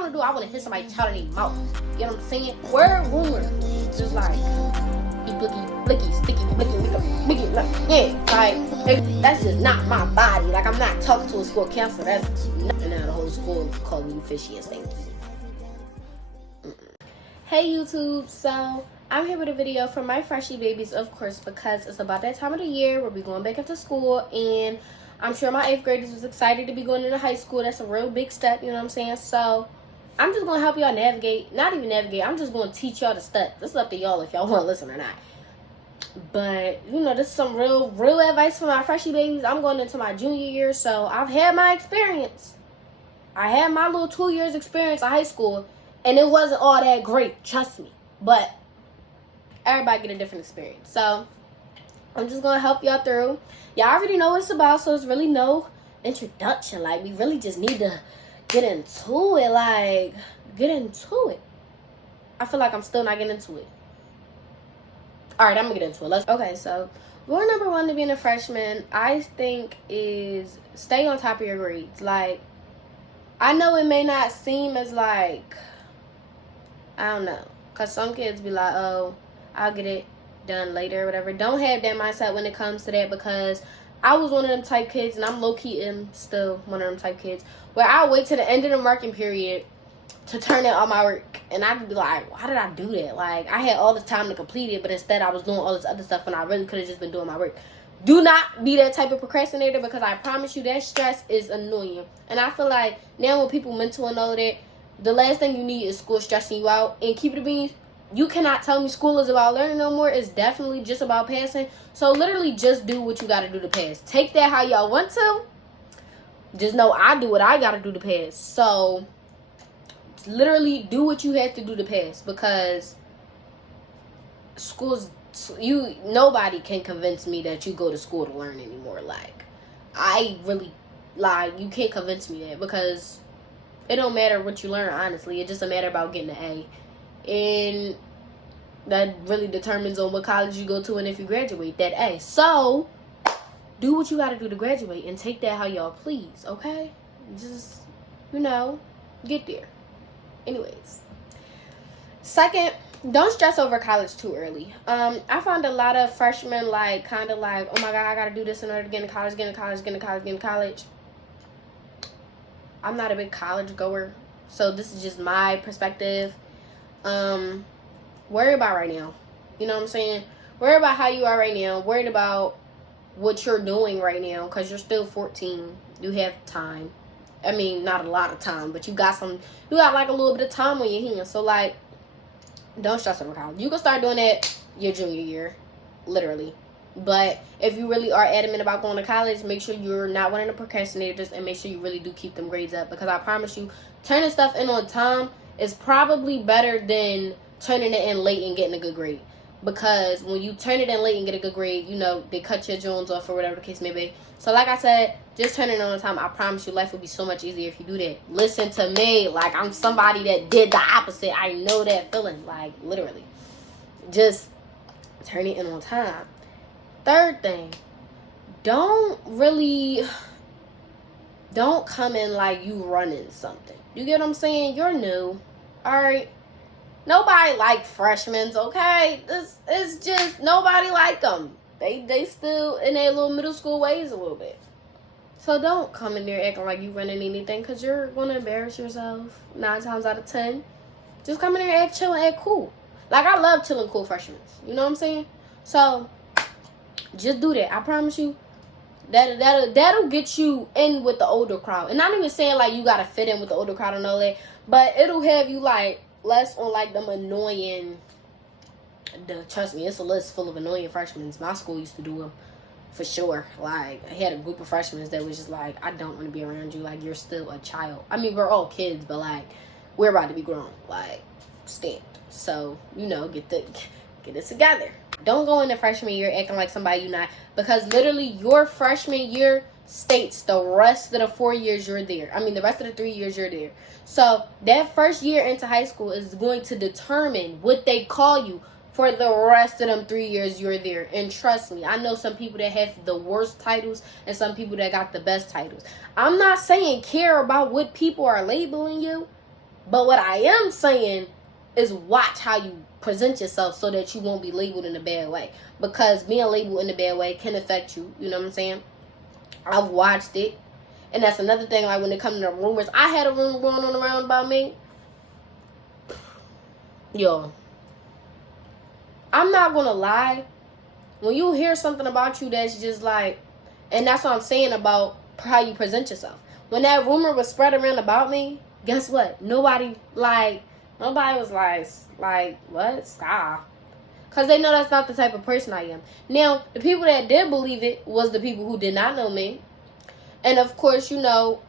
want to do, I want to hit somebody's child in their mouth. You know what I'm saying? Word rumor. Just like, blicky, sticky, blicky, like, yeah, like, that's just not my body. Like, I'm not talking to a school counselor. That's not, and now the whole school is calling you fishy and stinky. Hey YouTube, so I'm here with a video for my freshie babies, of course, because it's about that time of the year where we're going back into school, and I'm sure my 8th graders was excited to be going into high school. That's a real big step, you know what I'm saying? So I'm just going to help y'all navigate. Not even navigate. I'm just going to teach y'all the steps. This is up to y'all if y'all want to listen or not. But, you know, this is some real advice for my freshie babies. I'm going into my junior year, so I've had my experience. I had my little 2 years experience at high school, and it wasn't all that great, trust me. But everybody get a different experience. So I'm just going to help y'all through. Y'all already know what it's about, so it's really no introduction. Like, we really just need to get into it. Like, get into it. I feel like I'm still not getting into it. Alright, I'm going to get into it. Okay, so rule number 1 to being a freshman, I think, is stay on top of your grades. Like, I know it may not seem as like, I don't know, because some kids be like, oh, I'll get it done later or whatever. Don't have that mindset when it comes to that, because I was one of them type kids, and I'm low-key and still one of them type kids, where I'll wait to the end of the marking period to turn in all my work, and I'd be like, why did I do that? Like, I had all this time to complete it, but instead I was doing all this other stuff, and I really could have just been doing my work. Do not be that type of procrastinator, because I promise you that stress is annoying. And I feel like now when people mental and all of that, the last thing you need is school stressing you out. And keep it a bean, you cannot tell me school is about learning no more. It's definitely just about passing. So literally just do what you got to do to pass. Take that how y'all want to. Just know I do what I got to do to pass. So literally do what you have to do to pass, because school's, nobody can convince me that you go to school to learn anymore. Like, I really, like, you can't convince me that, because it don't matter what you learn, honestly. It just a matter about getting an A. And that really determines on what college you go to and if you graduate, that A. So, do what you got to do to graduate and take that how y'all please, okay? Just, you know, get there. Anyways. Second, don't stress over college too early. I found a lot of freshmen, like, kind of like, oh my God, I got to do this in order to get into college, I'm not a big college goer, so this is just my perspective. Worry about right now. You know what I'm saying? Worry about how you are right now. Worried about what you're doing right now, because you're still 14. You have time. I mean, not a lot of time, but you got like a little bit of time on your hands. So, like, don't stress over college. You can start doing that your junior year, literally. But if you really are adamant about going to college, make sure you're not one of the procrastinators, and make sure you really do keep them grades up, because I promise you, turning stuff in on time is probably better than turning it in late and getting a good grade. Because when you turn it in late and get a good grade, you know, they cut your Jones off or whatever the case may be. So like I said, just turn it on time. I promise you, life will be so much easier if you do that. Listen to me. Like, I'm somebody that did the opposite. I know that feeling. Like, literally. Just turn it in on time. Third thing, don't come in like you running something. You get what I'm saying? You're new. Alright? Nobody like freshmen, okay? This is just, nobody like them. They still in their little middle school ways a little bit. So don't come in there acting like you running anything, because you're going to embarrass yourself 9 times out of 10. Just come in there and act chill and act cool. Like, I love chilling cool freshmen. You know what I'm saying? So just do that. I promise you, that'll get you in with the older crowd. And not even saying like you gotta fit in with the older crowd and all that, but it'll have you like less on like them annoying. Trust me, it's a list full of annoying freshmen. My school used to do them for sure. Like, I had a group of freshmen that was just like, I don't want to be around you. Like, you're still a child. I mean, we're all kids, but like, we're about to be grown. Like, stamped. So, you know, get it together. Don't go into freshman year acting like somebody you're not, because literally your freshman year states the rest of the 4 years you're there. I mean, the rest of the 3 years you're there. So that first year into high school is going to determine what they call you for the rest of them 3 years you're there. And trust me, I know some people that have the worst titles and some people that got the best titles. I'm not saying care about what people are labeling you, But what I am saying is watch how you present yourself so that you won't be labeled in a bad way. Because being labeled in a bad way can affect you. You know what I'm saying? I've watched it. And that's another thing, like when it comes to the rumors. I had a rumor going on around about me. Yo, I'm not gonna lie. When you hear something about you that's just like, and that's what I'm saying about how you present yourself. When that rumor was spread around about me, guess what? Nobody was like, what? Sky. Because they know that's not the type of person I am. Now, the people that did believe it was the people who did not know me. And of course, you know,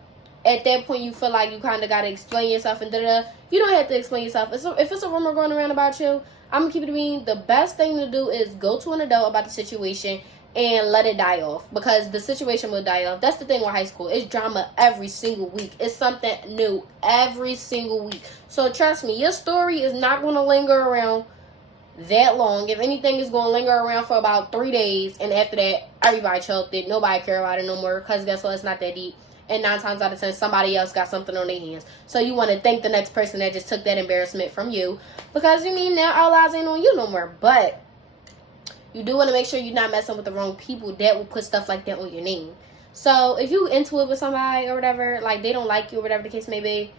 at that point you feel like you kind of got to explain yourself and da-da-da. You don't have to explain yourself. If it's a rumor going around about you, I'm going to keep it mean. The best thing to do is go to an adult about the situation and let it die off. Because the situation will die off. That's the thing with high school. It's drama every single week. It's something new every single week. So trust me, your story is not going to linger around that long. If anything, is going to linger around for about 3 days, and after that everybody choked it, nobody care about it no more, because guess what, it's not that deep, and 9 times out of 10 somebody else got something on their hands. So you want to thank the next person that just took that embarrassment from you, because you mean now all eyes ain't on you no more. But you do want to make sure you're not messing with the wrong people that will put stuff like that on your name. So if you into it with somebody or whatever, like they don't like you or whatever the case may be,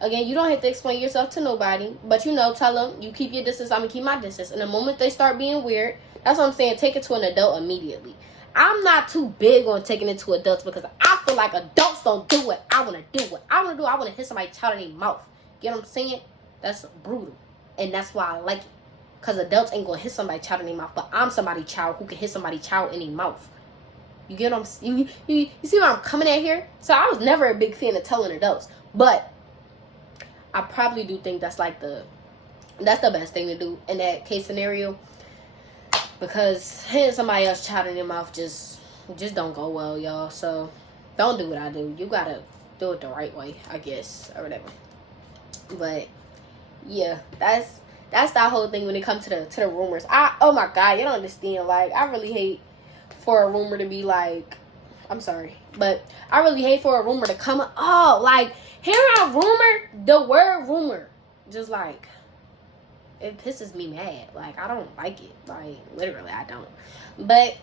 again, you don't have to explain yourself to nobody. But, you know, tell them, you keep your distance, I'm going to keep my distance. And the moment they start being weird, that's what I'm saying, take it to an adult immediately. I'm not too big on taking it to adults because I feel like adults don't do what I want to do. What I want to do, I want to hit somebody's child in their mouth. You know what I'm saying? That's brutal. And that's why I like it. Because adults ain't going to hit somebody's child in their mouth. But I'm somebody's child who can hit somebody's child in their mouth. You get what I'm saying? You see where I'm coming at here? So I was never a big fan of telling adults. But I probably do think that's the best thing to do in that case scenario, because hitting somebody else child in their mouth just don't go well, y'all. So don't do what I do. You gotta do it the right way, I guess, or whatever. But yeah, that's that whole thing when it comes to the rumors. Oh my God, you don't understand. Like, I really hate for a rumor to be like, I'm sorry, but I really hate for a rumor to come up. Oh, like, hearing a rumor, the word rumor, just like, it pisses me mad. Like, I don't like it. Like, literally, I don't. But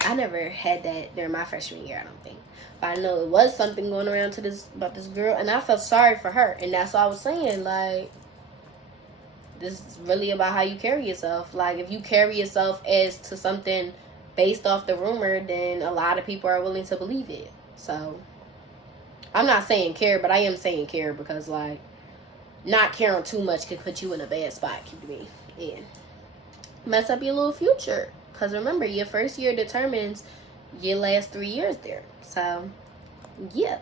I never had that during my freshman year, I don't think. But I know it was something going around about this girl, and I felt sorry for her. And that's what I was saying. Like, this is really about how you carry yourself. Like, if you carry yourself as to something based off the rumor, then a lot of people are willing to believe it. So I'm not saying care, but I am saying care, because like, not caring too much could put you in a bad spot, keep me in. Mess up your little future. Because remember, your first year determines your last 3 years there. So yeah.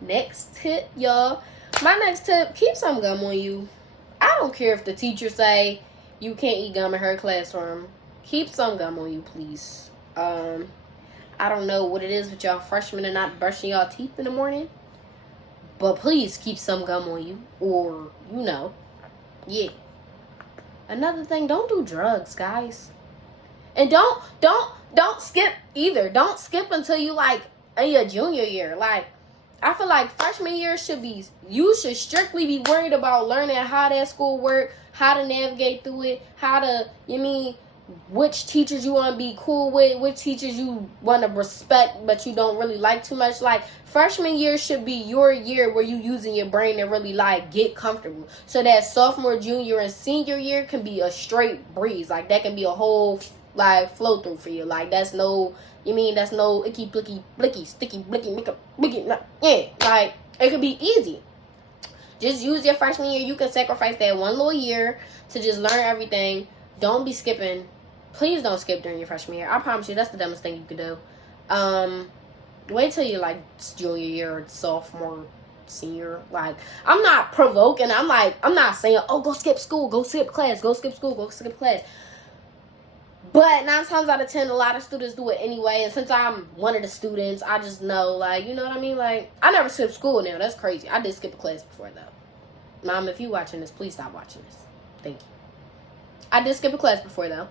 Next tip, y'all. My next tip, keep some gum on you. I don't care if the teacher say you can't eat gum in her classroom. Keep some gum on you, please. I don't know what it is with y'all freshmen and not brushing y'all teeth in the morning, but please keep some gum on you, or, you know, yeah. Another thing, don't do drugs, guys. And don't skip either. Don't skip until you, like, in your junior year. Like, I feel like freshman year you should strictly be worried about learning how that school work, how to navigate through it, which teachers you want to be cool with, which teachers you want to respect but you don't really like too much. Like, freshman year should be your year where you using your brain to really, like, get comfortable, so that sophomore, junior, and senior year can be a straight breeze. Like, that can be a whole, like, flow through for you. Like, that's no icky blicky sticky blicky make a blicky. Yeah, like, it could be easy. Just use your freshman year. You can sacrifice that one little year to just learn everything. Don't be skipping. Please don't skip during your freshman year. I promise you, that's the dumbest thing you could do. Wait till you're, like, junior year or sophomore, senior. Like, I'm not provoking. I'm not saying, oh, go skip school, go skip class, go skip school, go skip class. But 9 times out of 10, a lot of students do it anyway. And since I'm one of the students, I just know, like, you know what I mean? Like, I never skipped school now. That's crazy. I did skip a class before, though. Mom, if you watching this, please stop watching this. Thank you. I did skip a class before, though.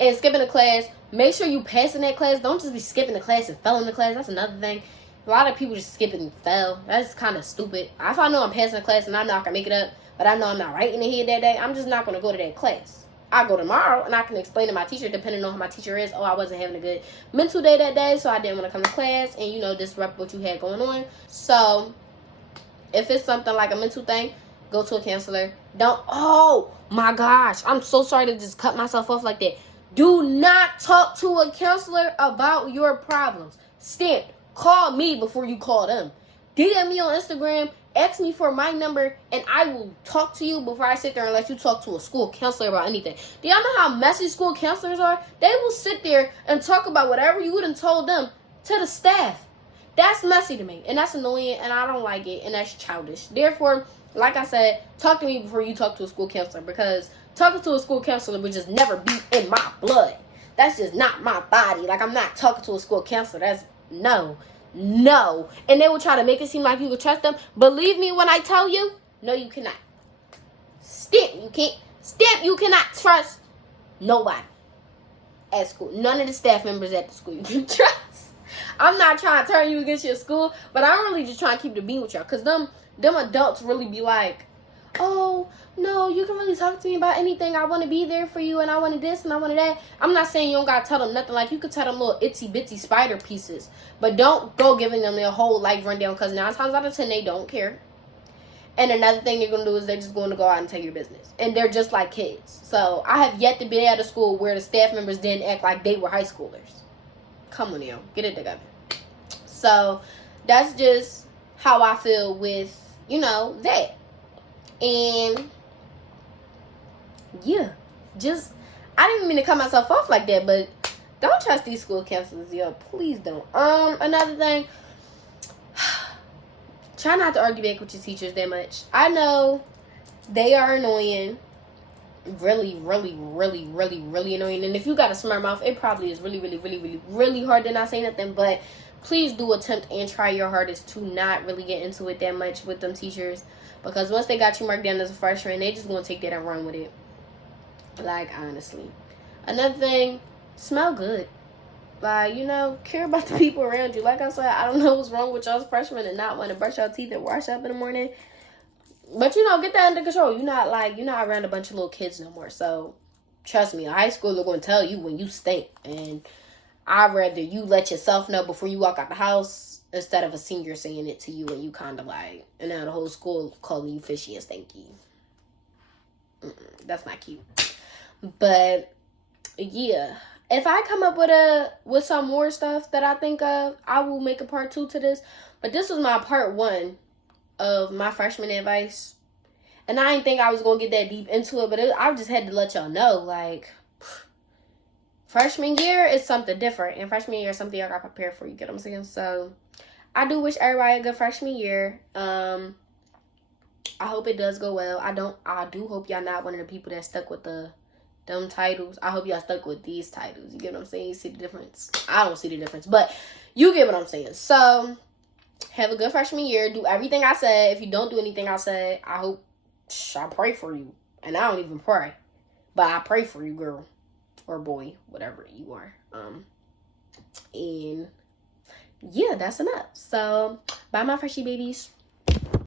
And skipping a class, make sure you pass in that class. Don't just be skipping the class and failing the class. That's another thing. A lot of people just skip and fail. That's kind of stupid. If I know I'm passing a class and I'm not going to make it up, but I know I'm not right in the head that day, I'm just not going to go to that class. I go tomorrow and I can explain to my teacher, depending on who my teacher is, I wasn't having a good mental day that day, so I didn't want to come to class and, disrupt what you had going on. So if it's something like a mental thing, go to a counselor. Don't, oh my gosh, I'm so sorry to just cut myself off like that. Do not talk to a counselor about your problems. Stamp, call me before you call them. DM me on Instagram, ask me for my number, and I will talk to you before I sit there and let you talk to a school counselor about anything. Do y'all know how messy school counselors are? They will sit there and talk about whatever you would have told them to the staff. That's messy to me, and that's annoying, and I don't like it, and that's childish. Therefore, like I said, talk to me before you talk to a school counselor, because talking to a school counselor would just never be in my blood. That's just not my body. Like, I'm not talking to a school counselor. That's no. And they will try to make it seem like you can trust them. Believe me when I tell you, no, you cannot. You cannot trust nobody at school. None of the staff members at the school you can trust. I'm not trying to turn you against your school, but I'm really just trying to keep the beat with y'all. Because them adults really be like, oh, no, you can really talk to me about anything. I want to be there for you, and I wanted this, and I wanted that. I'm not saying you don't got to tell them nothing. Like, you could tell them little itsy-bitsy spider pieces. But don't go giving them their whole life rundown, because 9 times out of 10, they don't care. And another thing you're going to do is they're just going to go out and tell your business. And they're just like kids. So, I have yet to be at a school where the staff members didn't act like they were high schoolers. Come on, now. Get it together. So, that's just how I feel with, that. And yeah, I didn't mean to cut myself off like that, but don't trust these school counselors, yo. Please don't. Another thing, try not to argue back with your teachers that much. I know they are annoying, really, really, really, really, really annoying. And if you got a smart mouth, it probably is really, really, really, really, really hard to not say nothing. But please do attempt and try your hardest to not really get into it that much with them teachers. Because once they got you marked down as a freshman, they just going to take that and run with it. Like, honestly. Another thing, smell good. Like, care about the people around you. Like I said, I don't know what's wrong with y'all freshmen and not want to brush your teeth and wash up in the morning. But, get that under control. You're not around a bunch of little kids no more. So, trust me, a high schooler going to tell you when you stink. And I'd rather you let yourself know before you walk out the house, instead of a senior saying it to you and you kind of like, and now the whole school calling you fishy and stinky. That's not cute. But yeah, if I come up with some more stuff that I think of, I will make a part 2 to this. But this was my part 1 of my freshman advice, and I didn't think I was gonna get that deep into it, but I just had to let y'all know, like, freshman year is something different, and freshman year is something I got prepared for. You get what I'm saying? So I do wish everybody a good freshman year. I hope it does go well. I do hope y'all not one of the people that stuck with them titles. I hope y'all stuck with these titles. You get what I'm saying? You see the difference? I don't see the difference, but you get what I'm saying. So have a good freshman year. Do everything I said. If you don't do anything I said, I pray for you. And I don't even pray, but I pray for you, girl or boy, whatever you are. And yeah, that's enough. So bye, my freshy babies.